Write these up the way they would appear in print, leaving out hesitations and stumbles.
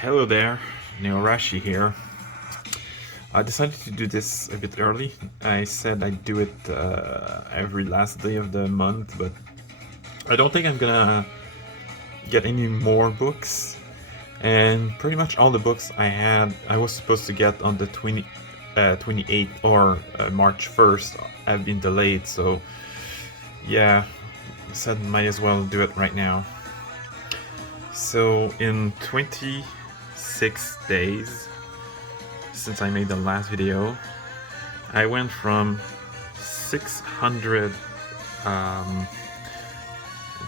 Hello there, Neorashi here. I decided to do this a bit early. I said I'd do it every last day of the month, but I don't think I'm gonna get any more books. And pretty much all the books I was supposed to get on the 28th or March 1st have been delayed, so yeah, I said might as well do it right now. So in 26 days since I made the last video, I went from 600, I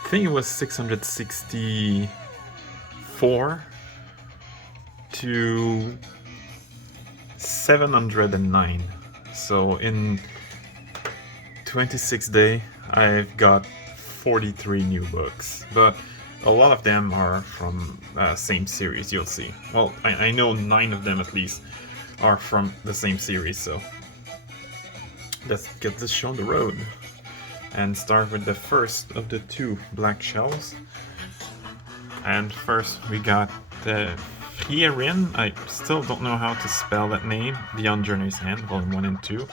think it was 664 to 709. So in 26 days, I've got 43 new books, but a lot of them are from same series, you'll see. Well, I know 9 of them at least are from the same series, so let's get this show on the road and start with the first of the 2 black shells. And first we got the Hierin. I still don't know how to spell that name. Beyond Journey's End, Volume 1 and 2.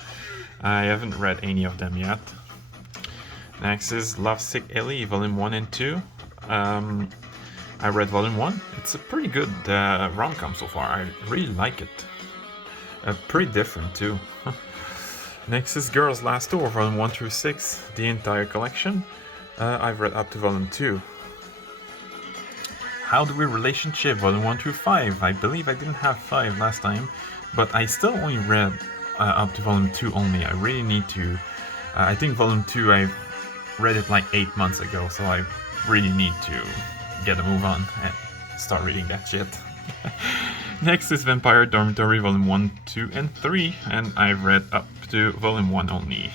I haven't read any of them yet. Next is Lovesick Ellie, Volume 1 and 2. I read Volume 1. It's a pretty good rom-com so far. I really like it. Pretty different too. Next is Girls Last Tour, Volume 1 through 6, the entire collection. I've read up to Volume 2. How Do We Relationship, Volume 1 through 5. I believe I didn't have 5 last time, but I still only read up to Volume 2 only. I really need to... I think Volume 2, I read it like 8 months ago, so I really need to get a move on and start reading that shit. Next is Vampire Dormitory, Volume 1, 2, and 3, and I've read up to Volume 1 only.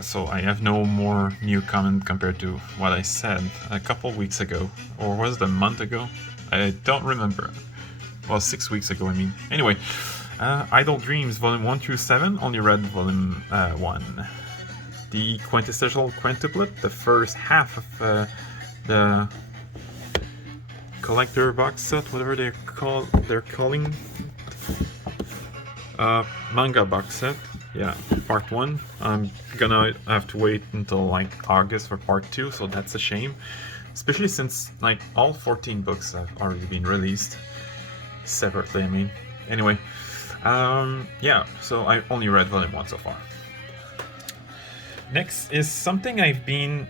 So I have no more new comment compared to what I said a couple weeks ago, or was it a month ago? I don't remember. Well, 6 weeks ago, I mean. Anyway, Idle Dreams, Volume 1 through 7, only read Volume 1. The Quintessential Quintuplet, the first half of the collector box set, whatever they're calling manga box set. Yeah, part 1. I'm gonna have to wait until like August for part 2, so that's a shame, especially since like all 14 books have already been released separately, I mean. Anyway, yeah, so I only read Volume 1 so far. Next is something I've been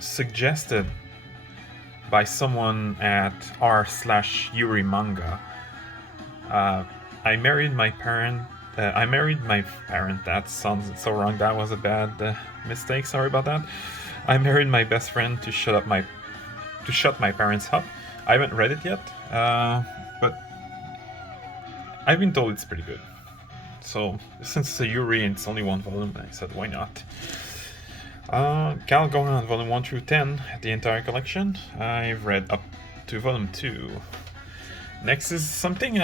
suggested by someone at r/Yuri Manga. I married my parent. That sounds so wrong. That was a bad mistake. Sorry about that. I married my best friend to shut my parents up. I haven't read it yet, but I've been told it's pretty good. So since it's a Yuri and it's only 1 volume, I said why not. Cal Gohan, Volume 1 through 10, the entire collection. I've read up to Volume 2. Next is something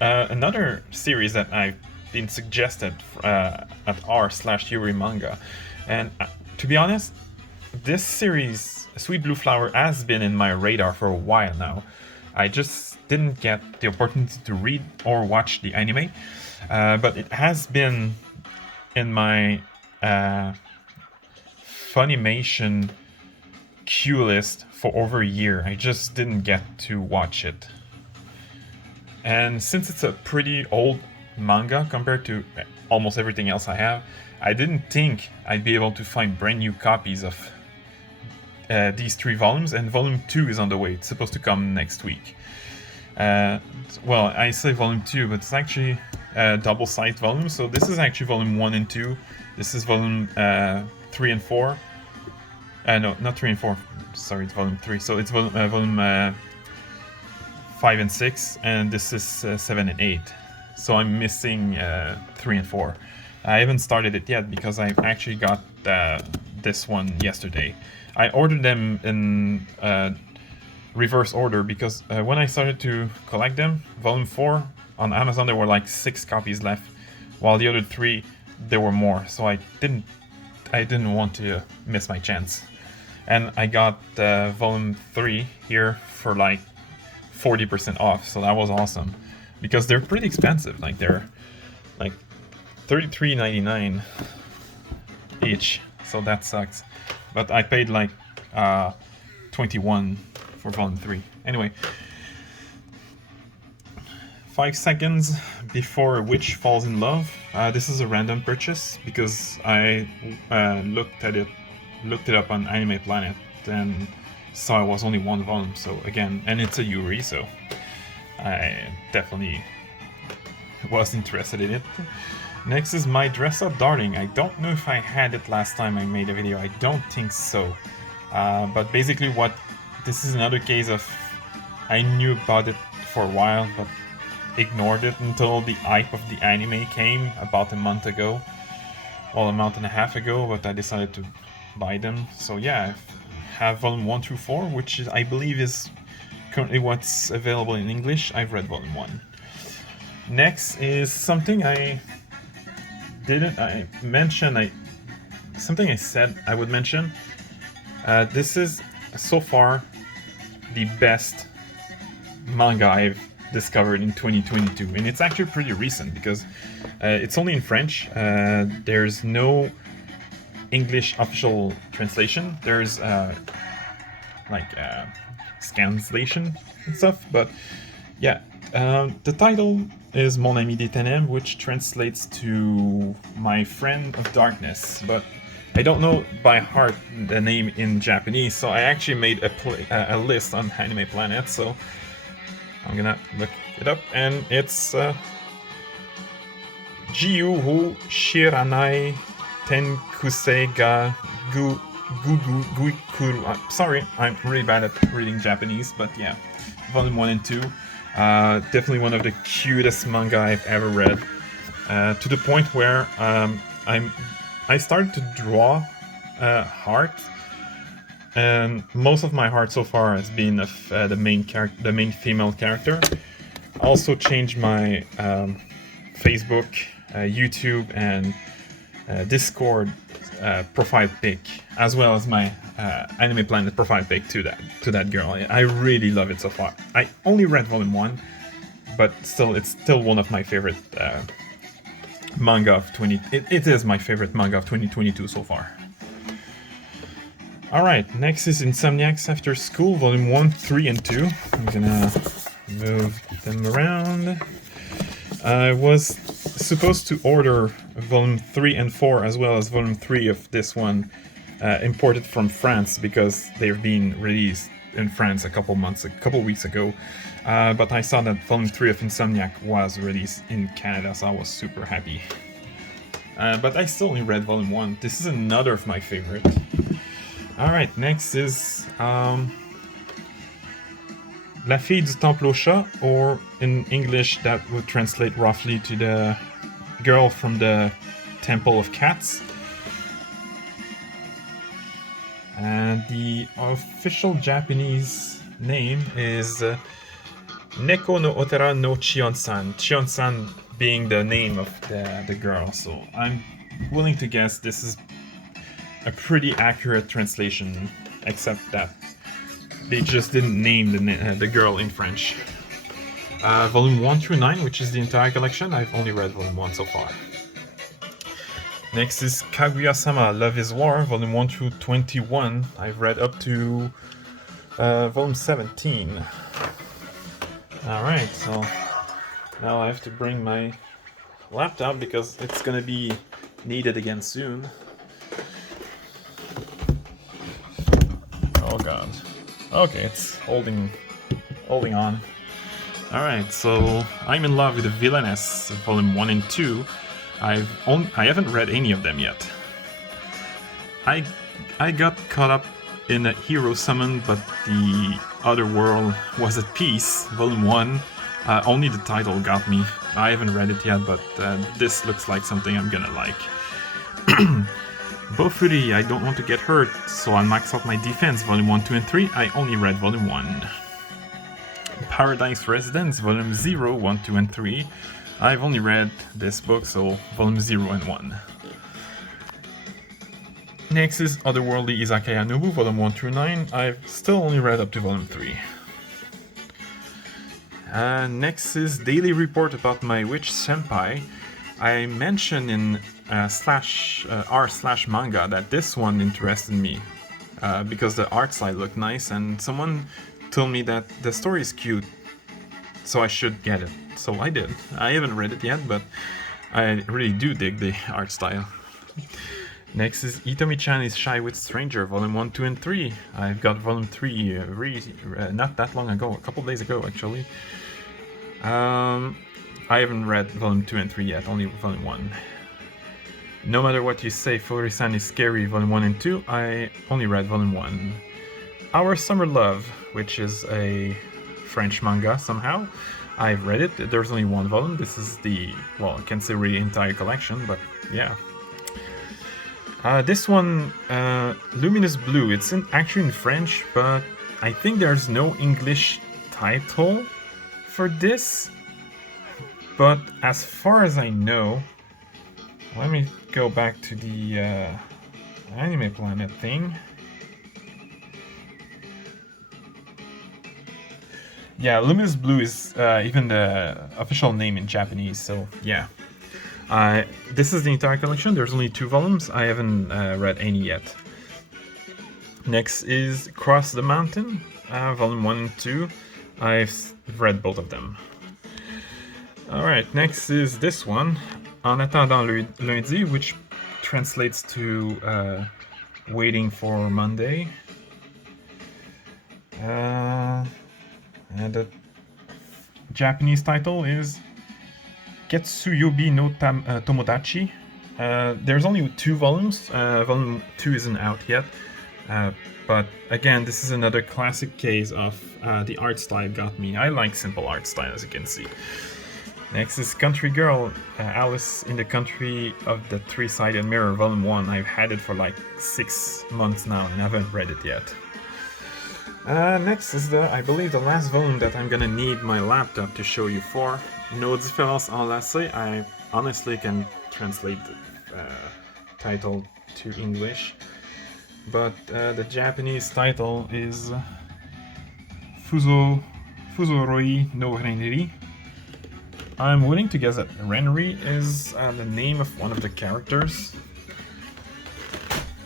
another series that I've been suggested at r/Yuri Manga. And to be honest, this series, Sweet Blue Flower, has been in my radar for a while now. I just didn't get the opportunity to read or watch the anime, but it has been in my Funimation queue list for over a year. I just didn't get to watch it. And since it's a pretty old manga compared to almost everything else I have, I didn't think I'd be able to find brand new copies of these 3 volumes, and Volume 2 is on the way. It's supposed to come next week. Well, I say Volume 2, but it's actually a double-sized volume, so this is actually Volume 1 and 2. This is Volume 3 and 4. No, not 3 and 4. Sorry, it's Volume 3. So it's Volume 5 and 6, and this is 7 and 8. So I'm missing 3 and 4. I haven't started it yet because I actually got this one yesterday. I ordered them in reverse order because when I started to collect them, Volume 4 on Amazon, there were like 6 copies left, while the other 3 there were more. So I didn't want to miss my chance. and I got volume 3 here for like 40% off, so that was awesome. Because they're pretty expensive, like they're like $33.99 each, so that sucks. But I paid like 21 for volume 3. Anyway, 5 seconds before a witch falls in love. This is a random purchase because I looked it up on Anime Planet and saw it was only 1 volume. So again, and it's a Yuri, so I definitely was interested in it. Next is My Dress Up Darling. I don't know if I had it last time I made a video. I don't think so. But basically this is another case of I knew about it for a while, but ignored it until the hype of the anime came about a month ago. Well, a month and a half ago, but I decided to buy them. So yeah, I have volume 1 through 4, which is, I believe is currently what's available in English. I've read volume 1. Next is something something I said I would mention. This is so far the best manga I've discovered in 2022, and it's actually pretty recent because it's only in French. There's no English official translation. There's scanslation and stuff, but yeah. The title is Mon Ami des Ténèbres, which translates to My Friend of Darkness, but I don't know by heart the name in Japanese, so I actually made a list on Anime Planet, so I'm gonna look it up, and it's Jiu Hu Shiranai Tenkusei ga Guikuru. Sorry, I'm really bad at reading Japanese, but yeah, volume 1 and 2. Definitely one of the cutest manga I've ever read. To the point where I started to draw heart, and most of my heart so far has been of the main female character. I also changed my Facebook, YouTube, and Discord profile pic, as well as my Anime Planet profile pic to that girl. I really love it so far. I only read volume 1, but still, it's still one of my favorite manga of It is my favorite manga of 2022 so far. Alright, next is Insomniacs After School, volume 1, 3, and 2. I'm gonna move them around. I was supposed to order volume 3 and 4 as well as volume 3 of this one imported from France because they've been released in France a couple weeks ago. But I saw that volume 3 of Insomniac was released in Canada, so I was super happy. But I still only read volume 1. This is another of my favorites. Alright, next is La Fille du Temple au Chat, or in English that would translate roughly to the Girl from the Temple of Cats. And the official Japanese name is Neko no Otara no Chion-san. Chion-san being the name of the girl, so I'm willing to guess this is a pretty accurate translation, except that they just didn't name the girl in French. Volume 1 through 9, which is the entire collection, I've only read volume 1 so far. Next is Kaguya-sama Love is War, volume 1 through 21. I've read up to volume 17. Alright, so now I have to bring my laptop because it's gonna be needed again soon. Oh god. Okay, it's holding on. Alright, so I'm in love with the Villainess, volume 1 and 2. I haven't read any of them yet. I got caught up in a hero summon, but the other world was at peace, volume 1. Only the title got me. I haven't read it yet, but this looks like something I'm gonna like. Bofuri, I don't want to get hurt, so I'll max out my defense, volume 1, 2, and 3. I only read volume 1. Paradise Residence, volume 0, 1, 2, and 3. I've only read this book, so volume 0 and 1. Next is Otherworldly Izakaya Nobu, Volume 1 through 9. I've still only read up to Volume 3. Next is Daily Report about my witch senpai. I mentioned in r/manga that this one interested me because the art style looked nice, and someone told me that the story is cute, so I should get it. So I did. I haven't read it yet, but I really do dig the art style. Next is Itomi-chan is Shy with Stranger, Volume 1, 2, and 3. I've got Volume 3 not that long ago, a couple days ago actually. I haven't read Volume 2 and 3 yet, only Volume 1. No Matter What You Say, Furi-san is Scary, Volume 1 and 2. I only read Volume 1. Our Summer Love, which is a French manga somehow. I've read it. There's only one volume. This is the, well, I can't say really entire collection, but yeah. This one, Luminous Blue, it's actually in French, but I think there's no English title for this. But as far as I know, let me go back to the Anime Planet thing. Yeah, Luminous Blue is even the official name in Japanese, so yeah. This is the entire collection. There's only 2 volumes. I haven't read any yet. Next is Cross the Mountain, Volume 1 and 2. I've read both of them. Alright, next is this one, En attendant lundi, which translates to Waiting for Monday. And the Japanese title is Ketsuyobi no Tomodachi. There's only 2 volumes. Volume 2 isn't out yet. But again, this is another classic case of the art style got me. I like simple art style, as you can see. Next is Country Girl, Alice in the Country of the Three-Sided Mirror, Volume 1. I've had it for like 6 months now and I haven't read it yet. Next is I believe the last volume that I'm gonna need my laptop to show you for. No différence enlacée. I honestly can translate the title to English, but the Japanese title is Fuzoroi no Renri. I'm willing to guess that Renri is the name of one of the characters,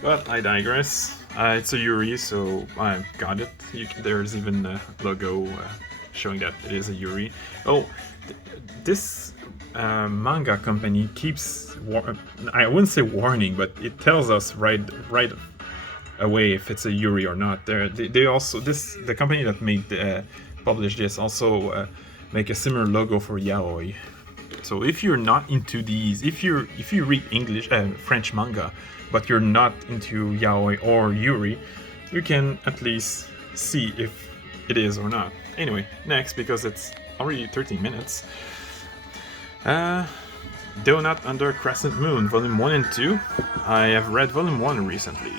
but I digress. It's a Yuri, so I got it. There's even a logo showing that it is a Yuri. Oh, this manga company keeps, I wouldn't say warning, but it tells us right away if it's a Yuri or not. They also, the company that published this also make a similar logo for yaoi. So if you're not into these, if you read French manga, but you're not into yaoi or yuri, you can at least see if it is or not. Anyway, next, because it's already 13 minutes. Donut Under Crescent Moon, Volume 1 and 2. I have read Volume 1 recently.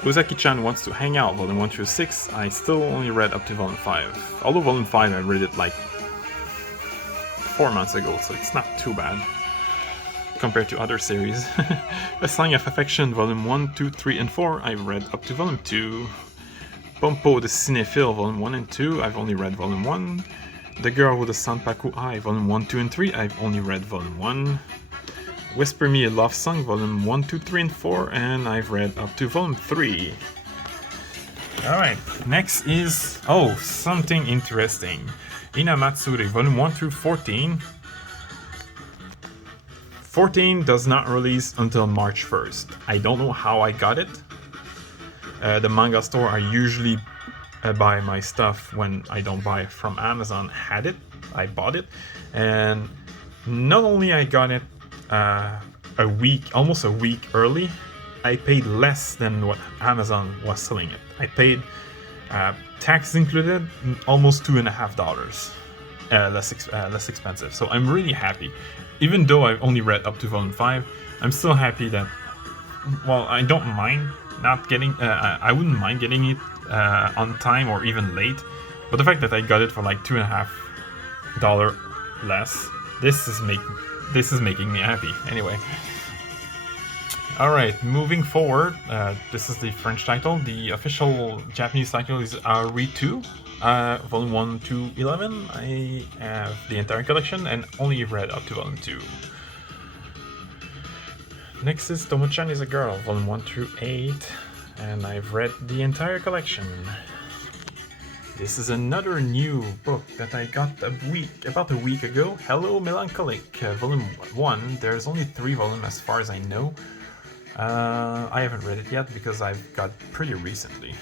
Uzaki-chan Wants to Hang Out, Volume 1 through 6. I still only read up to Volume 5. Although Volume 5 I read it like 4 months ago, so it's not too bad compared to other series. A Sign of Affection, Volume 1, 2, 3, and 4. I've read up to Volume 2. Pompo the Cinephile, Volume 1 and 2. I've only read Volume 1. The Girl with the Sanpaku Eye, Volume 1, 2, and 3. I've only read Volume 1. Whisper Me a Love Song, Volume 1, 2, 3, and 4. And I've read up to Volume 3. Alright, next is, something interesting. Inamatsuri, Volume 1 through 14. 14 does not release until March 1st. I don't know how I got it. The manga store I usually buy my stuff when I don't buy from Amazon had it. I bought it. And not only I got it almost a week early, I paid less than what Amazon was selling it. I paid, tax included, almost $2.50 less expensive. So I'm really happy. Even though I've only read up to Volume 5, I'm still happy that, well, I don't mind not getting, I wouldn't mind getting it on time or even late, but the fact that I got it for like $2.50 less, this is making me happy. Anyway, Alright, moving forward, this is the French title. The official Japanese title is Ari 2, Volume 1 to 11. I have the entire collection and only read up to Volume 2. Next is Tomo-chan is a Girl, Volume 1 through 8, and I've read the entire collection. This is another new book that I got about a week ago. Hello Melancholic, Volume 1. There's only 3 volumes as far as I know. I haven't read it yet because I've got pretty recently.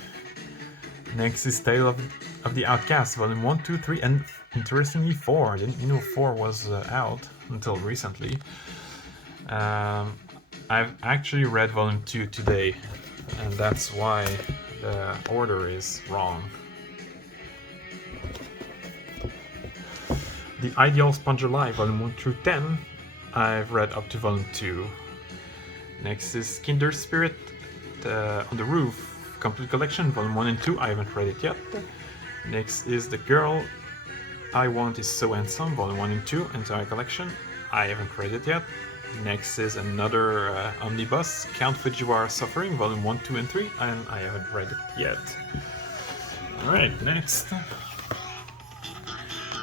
Next is Tale of the Outcast, Volume 1, 2, 3, and interestingly 4. I didn't know 4 was out until recently. I've actually read Volume 2 today, and that's why the order is wrong. The Ideal Sponge Alive, Volume 1 through 10. I've read up to Volume 2. Next is Kinder Spirit on the Roof, Complete Collection, Volume 1 and 2. I haven't read it yet. Next is The Girl I Want Is So Handsome, Volume 1 and 2, entire collection. I haven't read it yet. Next is another omnibus, Count Fujiwara Suffering, Volume 1, 2, and 3, and I haven't read it yet. Alright, next.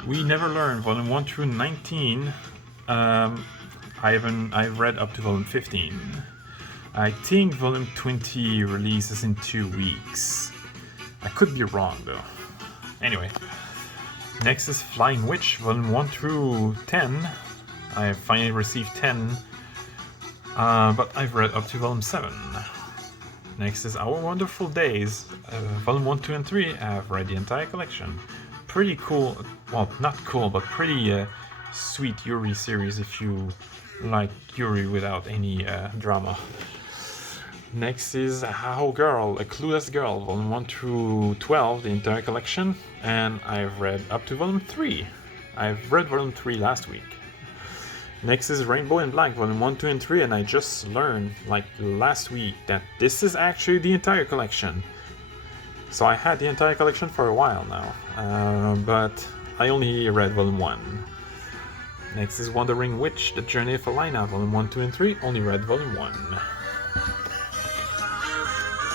We Never Learn, Volume 1 through 19. I've read up to Volume 15. I think Volume 20 releases in 2 weeks. I could be wrong though. Anyway, next is Flying Witch, Volume 1 through 10. I have finally received 10, but I've read up to Volume 7. Next is Our Wonderful Days, Volume 1, 2, and 3. I've read the entire collection. Pretty cool, well, not cool, but pretty sweet Yuri series if you like Yuri without any drama. Next is How Girl, A Clueless Girl, Volume 1 through 12, the entire collection, and I've read up to Volume 3. I've read Volume 3 last week. Next is Rainbow in Black, Volume 1, 2, and 3, and I just learned, like last week, that this is actually the entire collection. So I had the entire collection for a while now, but I only read Volume 1. Next is Wandering Witch, The Journey of Elena, Volume 1, 2, and 3, only read Volume 1.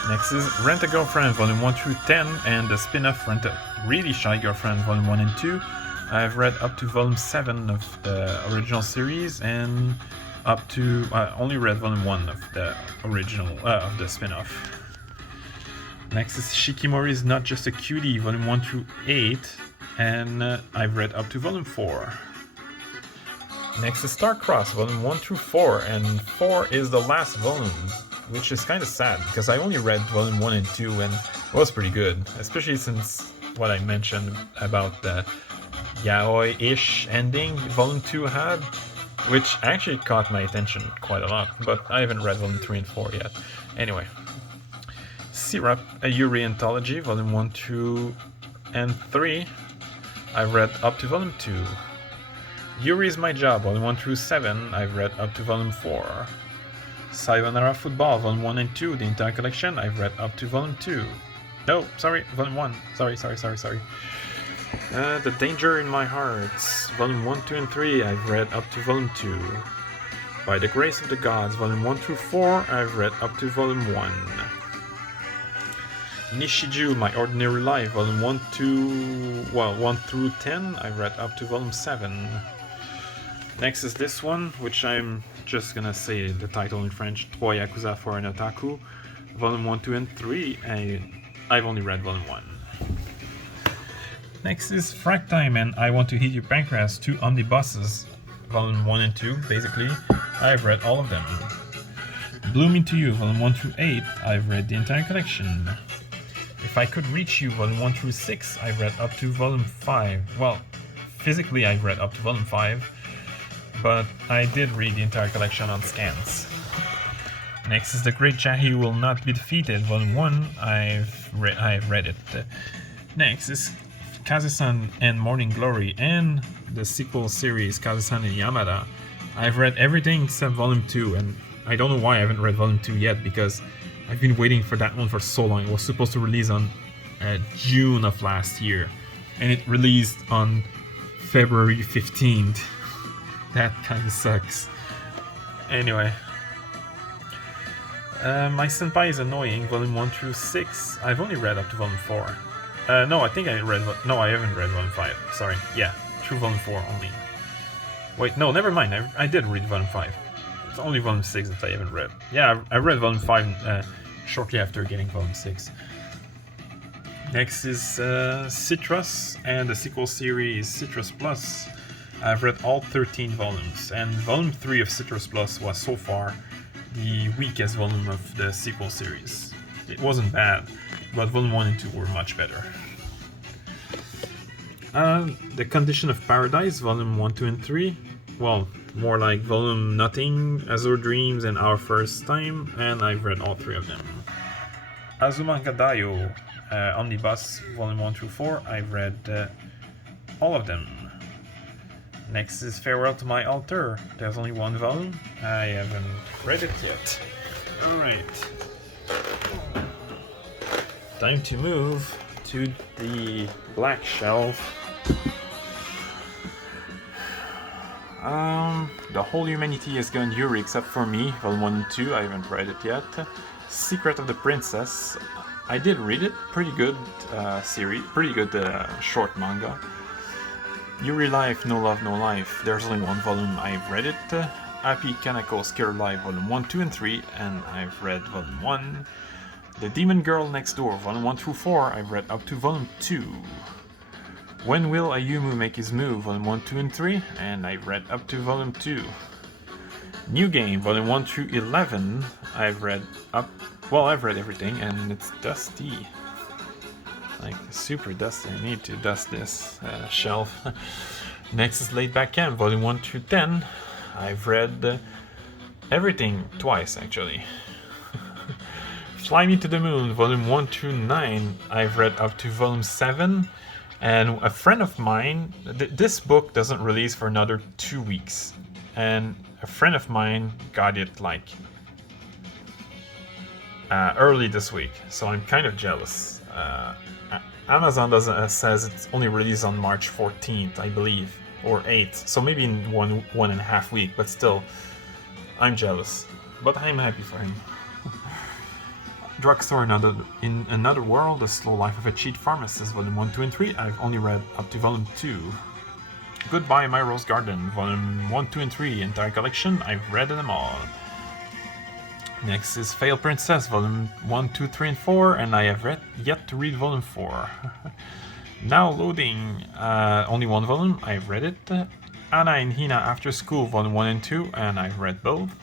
Next is Rent a Girlfriend, Volume 1 through 10, and the spin-off Rent a Really Shy Girlfriend, Volume 1 and 2. I've read up to Volume 7 of the original series, and up to only read Volume 1 of the original of the spin-off. Next is Shikimori's Not Just a Cutie, Volume 1 through 8, and I've read up to Volume 4. Next is Star-Crossed, Volume 1 through 4, and 4 is the last volume, which is kind of sad, because I only read Volume 1 and 2, and it was pretty good, especially since what I mentioned about the yaoi-ish ending Volume 2 had, which actually caught my attention quite a lot, but I haven't read Volume 3 and 4 yet. Anyway, Syrup, a Yuri Anthology, Volume 1 through and 3. I've read up to Volume 2. Yuri is My Job, Volume 1 through 7. I've read up to Volume 4. Sayonara Football, Volume 1 and 2, the entire collection. I've read up to Volume 2. No, sorry, Volume 1. Sorry. The Danger in My Hearts, Volume 1, 2, and 3. I've read up to Volume 2. By the Grace of the Gods, Volume 1 through 4. I've read up to Volume 1. Nishiju, My Ordinary Life, Volume 1 through 10. I've read up to Volume 7. Next is this one, which I'm just gonna say the title in French, Trois Yakuza for an Otaku, Volume 1, 2, and 3. I've only read Volume 1. Next is Frack Time and I Want to Hit Your Pancreas, 2 omnibuses, Volume 1 and 2, basically. I've read all of them. Bloom Into You, Volume 1 through 8. I've read the entire collection. If I Could Reach You, Volume 1 through 6. I've read up to Volume 5. Well, physically I've read up to Volume 5, but I did read the entire collection on scans. Next is The Great Jahi Will Not Be Defeated, Volume 1. I've read it. Next is Kaze-san and Morning Glory and the sequel series Kaze-san and Yamada. I've read everything except Volume 2, and I don't know why I haven't read Volume 2 yet, because I've been waiting for that one for so long. It was supposed to release on June of last year, and it released on February 15th. That kind of sucks. Anyway, My Senpai is Annoying, volume 1 through 6. I've only read up to volume 4. No, I think I read... No, I haven't read volume 5. Sorry. Yeah, through volume 4 only. Wait, no, never mind. I did read volume 5. It's only volume 6 that I haven't read. Yeah, I read volume 5 shortly after getting volume 6. Next is Citrus and the sequel series Citrus Plus. I've read all 13 volumes, and volume 3 of Citrus Plus was so far the weakest volume of the sequel series. It wasn't bad, but volume 1 and 2 were much better. The Condition of Paradise, volume 1, 2, and 3. Well, more like volume Nothing, Azure Dreams, and Our First Time, and I've read all 3 of them. Azumanga Daioh, Omnibus, volume 1 through 4. I've read all of them. Next is Farewell to My Altar. There's only 1 volume. I haven't read it yet. Alright. Time to move to the black shelf. The Whole Humanity Has Gone Yuri, except for me, volume 1 and 2. I haven't read it yet. Secret of the Princess. I did read it. Pretty good series. Pretty good short manga. Yuri Life, No Love, No Life. There's only 1 volume. I've read it. Happy Kanako Scared Life, volume 1, 2, and 3, and I've read volume 1. The Demon Girl Next Door, volume 1 through 4. I've read up to volume 2. When Will Ayumu Make His Move, volume 1, 2, and 3, and I've read up to volume 2. New Game, volume 1 through 11. I've read everything, and it's dusty. Like, super dusty. I need to dust this shelf. Next is Laid Back Camp, volume 1 through 10. I've read everything twice, actually. Fly Me to the Moon, volume 1 through 9. I've read up to volume 7. And a friend of mine, this book doesn't release for another 2 weeks. And a friend of mine got it like early this week. So I'm kind of jealous. Amazon says it's only released on March 14th, I believe, or 8th. So maybe in one and a half week, but still, I'm jealous. But I'm happy for him. Drugstore in Another World, The Slow Life of a Cheat Pharmacist, volume 1, 2, and 3. I've only read up to volume 2. Goodbye My Rose Garden, volume 1, 2, and 3. Entire collection, I've read them all. Next is Fail Princess, volume 1, 2, 3, and 4, and I have yet to read volume 4. Now loading, only 1 volume, I've read it. Anna and Hina After School, volume 1 and 2, and I've read both.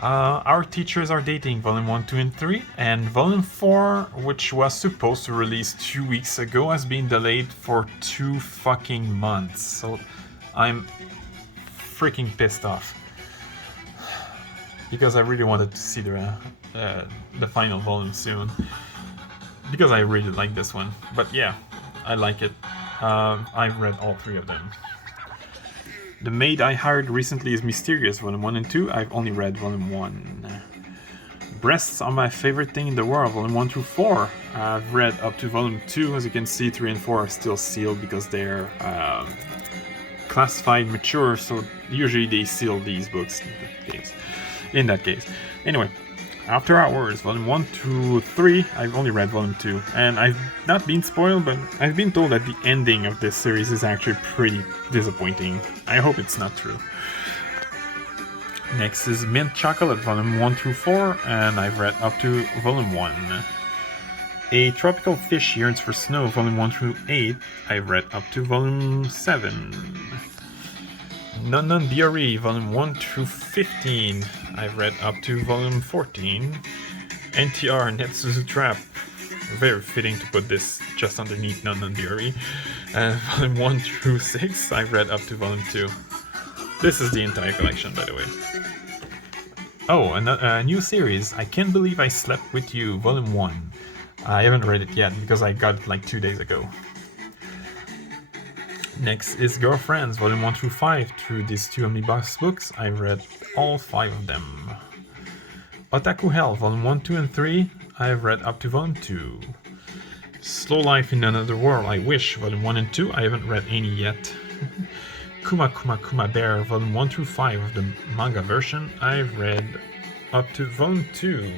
Our Teachers Are Dating, volume 1, 2, and 3, and volume 4, which was supposed to release 2 weeks ago, has been delayed for 2 fucking months. So I'm freaking pissed off. Because I really wanted to see the final volume soon. Because I really like this one. But yeah, I like it. I've read all 3 of them. The Maid I Hired Recently is Mysterious, volume 1 and 2. I've only read volume 1. Breasts Are My Favorite Thing in the World, volume 1 through 4. I've read up to volume 2. As you can see, 3 and 4 are still sealed because they're classified mature, so usually they seal these books in that case. Anyway, After Hours, volume 1 to 3, I've only read volume 2, and I've not been spoiled, but I've been told that the ending of this series is actually pretty disappointing. I hope it's not true. Next is Mint Chocolate, volume 1 through 4, and I've read up to volume 1. A Tropical Fish Yearns for Snow, volume 1 through 8, I've read up to volume 7. Non BRE, volume 1 through 15, I've read up to volume 14. NTR Netsuzu Trap, very fitting to put this just underneath Non BRE. Volume 1 through 6, I've read up to volume 2. This is the entire collection, by the way. Oh, a new series, I Can't Believe I Slept With You, volume 1. I haven't read it yet because I got it like 2 days ago. Next is Girlfriends, volume 1 through 5. Through these 2 omnibus books, I've read all 5 of them. Otaku Hell, volume 1, 2, and 3. I've read up to volume 2. Slow Life in Another World, I Wish, volume 1 and 2. I haven't read any yet. Kuma Kuma Kuma Bear, volume 1 through 5 of the manga version. I've read up to Volume 2.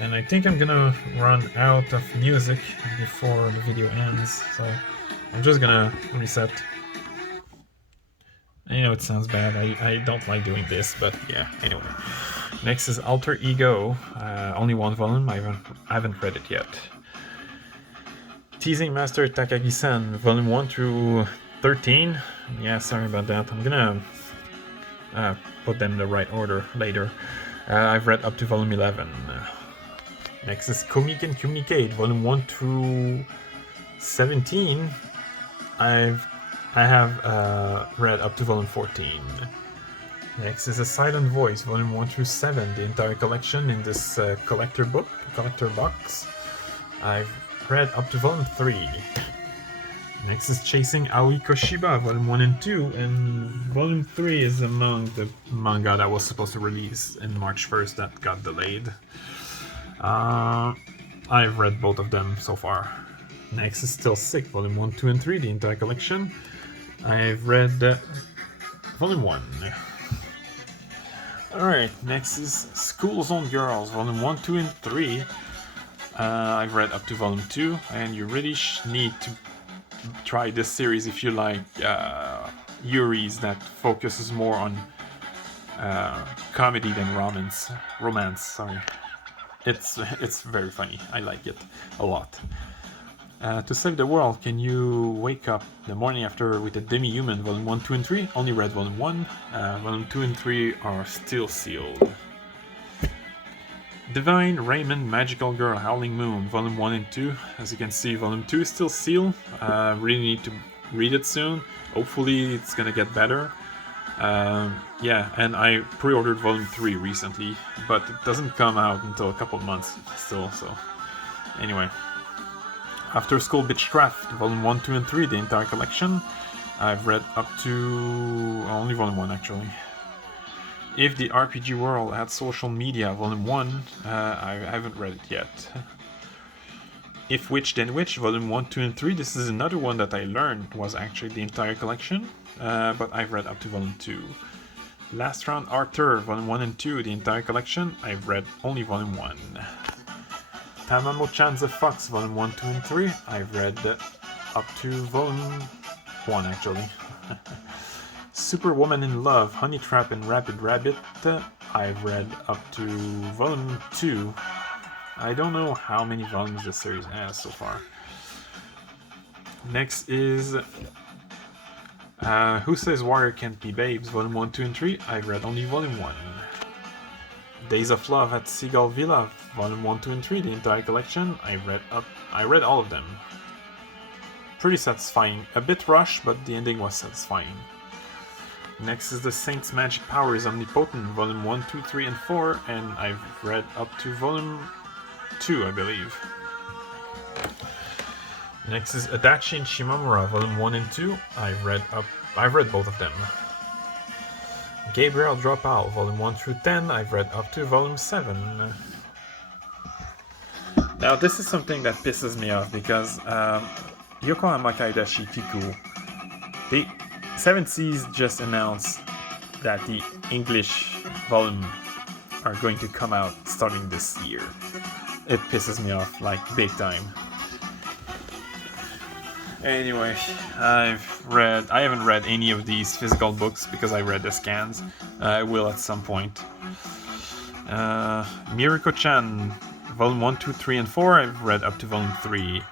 And I think I'm gonna run out of music before the video ends, so I'm just gonna reset. I know it sounds bad, I don't like doing this, but yeah, anyway. Next is Alter Ego, only one volume, I haven't read it yet. Teasing Master Takagi-san, volume 1 through 13. Yeah, sorry about that, I'm gonna put them in the right order later. I've read up to volume 11. Next is Comic and Communicate, volume 1 through 17. I have read up to volume 14. Next is A Silent Voice, volume 1 through 7, the entire collection in this collector box. I've read up to volume 3. Next is Chasing Aoi Koshiba, volume 1 and 2, and volume 3 is among the manga that was supposed to release in March 1st that got delayed. I've read both of them so far. Next is Still Sick, volume 1, 2, and 3, the entire collection. I've read volume 1. Alright, next is School Zone Girls, volume 1, 2, and 3. I've read up to volume 2, and you really need to try this series if you like Yuri's that focuses more on comedy than romance. Sorry, it's very funny. I like it a lot. To Save the World, Can You Wake Up the Morning After with a Demi-Human, volume 1, 2, and 3. Only read volume 1. Volume 2 and 3 are still sealed. Divine Raymond Magical Girl Howling Moon, volume 1 and 2. As you can see, volume 2 is still sealed. Really need to read it soon. Hopefully it's gonna get better. Yeah, and I pre-ordered volume 3 recently, but it doesn't come out until a couple months still, so anyway. After School Bitchcraft, volume 1, 2, and 3, the entire collection. I've read up to only volume 1 actually. If the RPG World Had Social Media, volume 1, I haven't read it yet. If Witch Then Witch, volume 1, 2, and 3, this is another one that I learned was actually the entire collection, but I've read up to volume 2. Last Round Arthur, volume 1 and 2, the entire collection, I've read only volume 1. Tamamo-chan's a Fox, volume 1, 2, and 3, I've read up to volume 1 actually. Superwoman in Love, Honey Trap and Rapid Rabbit, I've read up to volume 2. I don't know how many volumes this series has so far. Next is Who Says Warrior Can't Be Babes, volume 1, 2, and 3. I've read only volume 1. Days of Love at Seagull Villa, volume 1, 2, and 3, the entire collection. I read all of them. Pretty satisfying. A bit rushed, but the ending was satisfying. Next is The Saint's Magic Power is Omnipotent, volume 1, 2, 3, and 4, and I've read up to volume 2, I believe. Next is Adachi and Shimamura, volume 1 and 2. I've read both of them. Gabriel Dropout, volume 1 through 10. I've read up to volume 7. Now this is something that pisses me off because Yokohama Kaidashi Kiku, the 7 Seas just announced that the English volume are going to come out starting this year. It pisses me off like big time. Anyway, I haven't read any of these physical books because I read the scans. I will at some point. Miriko-chan, volume 1, 2, 3, and 4, I've read up to volume 3.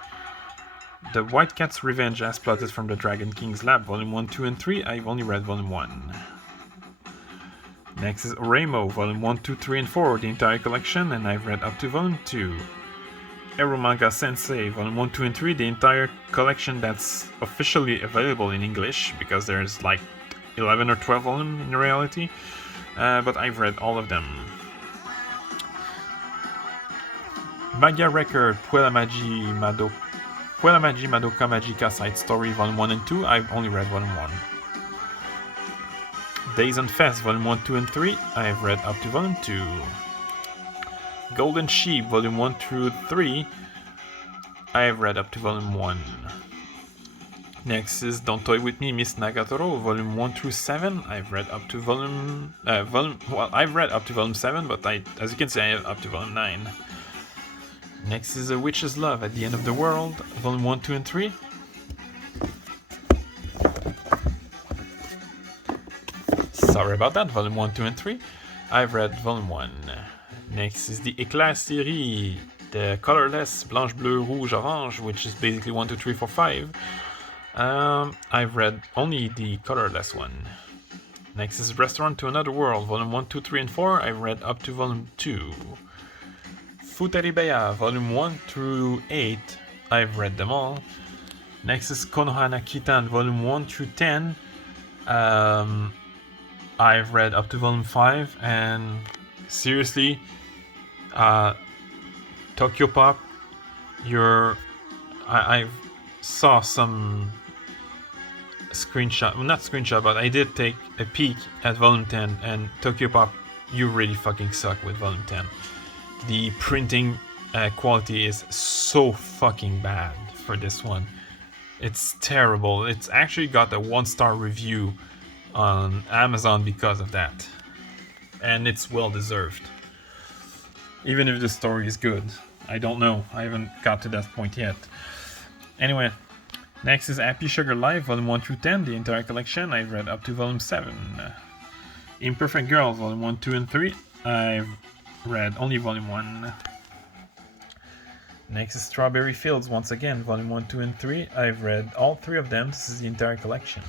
The White Cat's Revenge as Plotted from the Dragon King's Lab, volume 1, 2, and 3, I've only read volume 1. Next is Oremo, volume 1, 2, 3, and 4, the entire collection, and I've read up to volume 2. Eromanga Sensei, volume 1, 2, and 3, the entire collection that's officially available in English, because there's like 11 or 12 of them in reality, but I've read all of them. Manga Record, Puella Magi Madoka Magica Side Story, volume 1 and 2, I've only read volume 1. Days on Fest, volume 1, 2, and 3, I've read up to volume 2. Golden Sheep, volume 1 through 3, I have read up to volume 1. Next is Don't Toy With Me, Miss Nagatoro, volume 1 through 7. I've read up to I've read up to volume 7, but as you can see, I have up to volume 9. Next is A Witch's Love at the End of the World, volume 1, 2, and 3. Sorry about that, volume 1, 2, and 3. I've read volume 1. Next is the Éclair Série, the colorless Blanche, Bleu, Rouge, Orange, which is basically 1, 2, 3, 4, 5. I've read only the colorless one. Next is Restaurant to Another World, volume 1, 2, 3, and 4. I've read up to volume 2. Futaribeya, volume 1 through 8. I've read them all. Next is Konohana Kitan, volume 1 through 10. I've read up to volume 5, and seriously, Tokyo Pop, I saw some screenshot, well, not screenshot, but I did take a peek at volume 10, and Tokyo Pop, you really fucking suck with volume 10. The printing quality is so fucking bad for this one. It's terrible. It's actually got a 1-star review on Amazon because of that, and it's well deserved, even if the story is good. I don't know, I haven't got to that point yet. Anyway, next is Happy Sugar Life, volume 1 through 10, the entire collection. I've read up to volume 7. Imperfect Girl, volume 1, 2, and 3. I've read only volume 1. Next is Strawberry Fields, once again, volume 1, 2, and 3. I've read all 3 of them. This is the entire collection.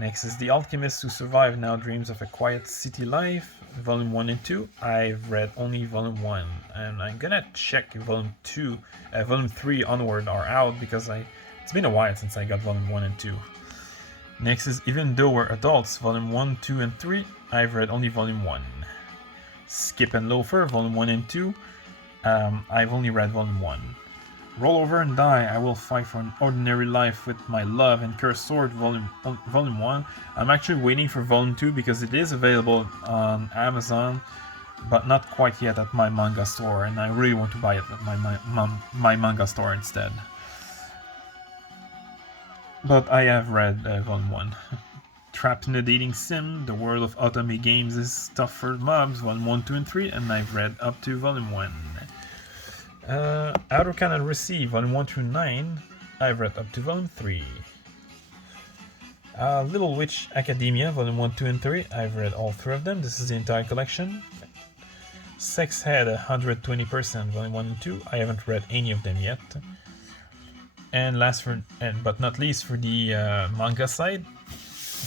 Next is The Alchemist Who Survived Now Dreams of a Quiet City Life, volume 1 and 2. I've read only volume 1, and I'm gonna check if volume 3 onward are out, because it's been a while since I got volume 1 and 2. Next is Even Though We're Adults, volume 1, 2, and 3. I've read only volume 1. Skip and Loafer, volume 1 and 2. I've only read volume 1. Roll Over and Die, I Will Fight for an Ordinary Life with My Love and Cursed Sword, volume 1. I'm actually waiting for volume 2 because it is available on Amazon, but not quite yet at my manga store, and I really want to buy it at my manga store instead. But I have read volume 1. Trapped in a Dating Sim, The World of Otome Games is Tough for Mobs, volume 1, 2, and 3, and I've read up to volume 1. Outer Canon Receive, volume 1 through 9, I've read up to volume 3. Little Witch Academia, volume 1, 2, and 3, I've read all 3 of them. This is the entire collection. Sex Head 120%, volume 1 and 2, I haven't read any of them yet. And last but not least, for the manga side,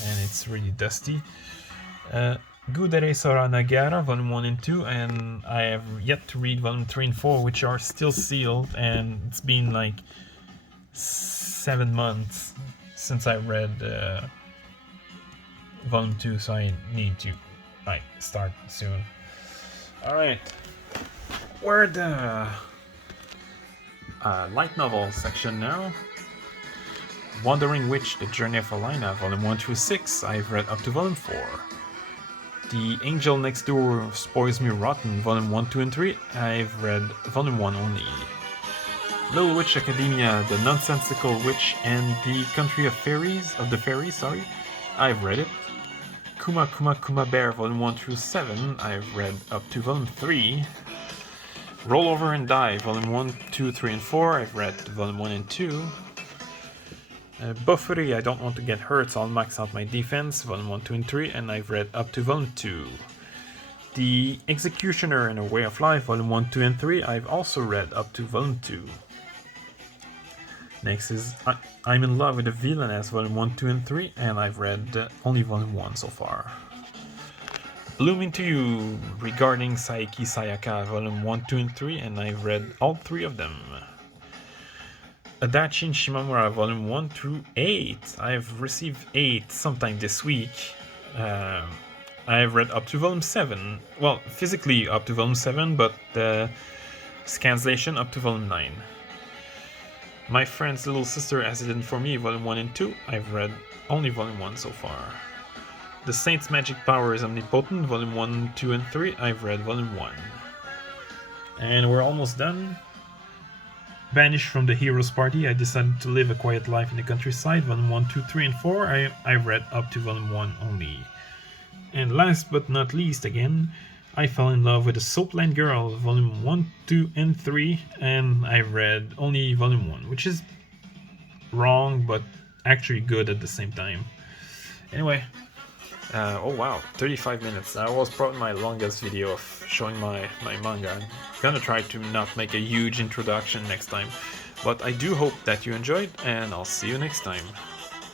and it's really dusty, Gudere Sora Nagara, volume 1 and 2, and I have yet to read volume 3 and 4, which are still sealed, and it's been like 7 months since I read volume 2, so I need to start soon. Alright, we're at the light novel section now. Wandering Witch, The Journey of Alina, volume 1 through 6, I've read up to volume 4. The Angel Next Door Spoils Me Rotten, volume 1, 2, and 3, I've read volume 1 only. Little Witch Academia, The Nonsensical Witch and the Country of the Fairies, I've read it. Kuma Kuma Kuma Bear, volume 1 through 7, I've read up to volume 3. Roll Over and Die, volume 1, 2, 3, and 4, I've read volume 1 and 2. Buffery, I Don't Want to Get Hurt, so I'll max out my defense, volume 1, 2, and 3, and I've read up to volume 2. The Executioner and A Way of Life, volume 1, 2, and 3, I've also read up to volume 2. Next is I'm in Love with a Villainess, volume 1, 2, and 3, and I've read only volume 1 so far. Blooming to You, Regarding Saiki Sayaka, volume 1, 2, and 3, and I've read all 3 of them. Adachi Shimamura, volume 1 through 8. I've received 8 sometime this week. I've read up to volume 7. Well, physically up to volume 7, but the scanslation up to volume 9. My Friend's Little Sister As It Didn't For Me, volume 1 and 2. I've read only volume 1 so far. The Saint's Magic Power is Omnipotent, volume 1, 2, and 3. I've read volume 1. And we're almost done. banished from the hero's party, I decided to live a quiet life in the countryside. Volume 1, 2, 3, and 4. I read up to Volume 1 only. And last but not least, again, I fell in love with a Soapland Girl, Volume 1, 2, and 3, and I read only Volume 1, which is wrong, but actually good at the same time. Anyway. Oh wow, 35 minutes. That was probably my longest video of showing my manga. I'm gonna try to not make a huge introduction next time. But I do hope that you enjoyed, and I'll see you next time.